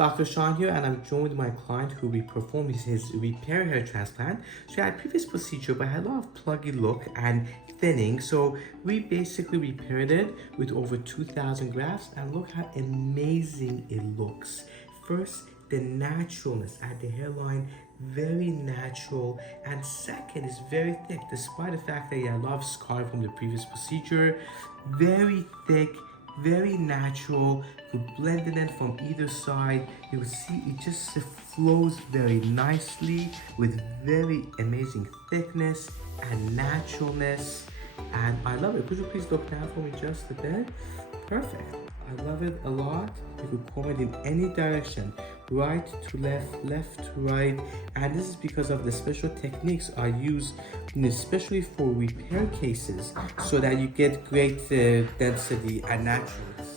Dr. Sean here, and I'm joined with my client who we performed his repair hair transplant. So he had a previous procedure, but had a lot of pluggy look and thinning. So we basically repaired it with over 2,000 grafts, and look how amazing it looks. First, the naturalness at the hairline, very natural, and second is very thick, despite the fact that he had a lot of scarring from the previous procedure. Very thick, very natural. You blend it in from either side. You will see it just flows very nicely with very amazing thickness and naturalness. And I love it. Could you please look down for me just a bit? Perfect. I love it a lot. You could comb it in any direction, right to left, left to right, and this is because of the special techniques I use, especially for repair cases, so that you get great density and naturalness.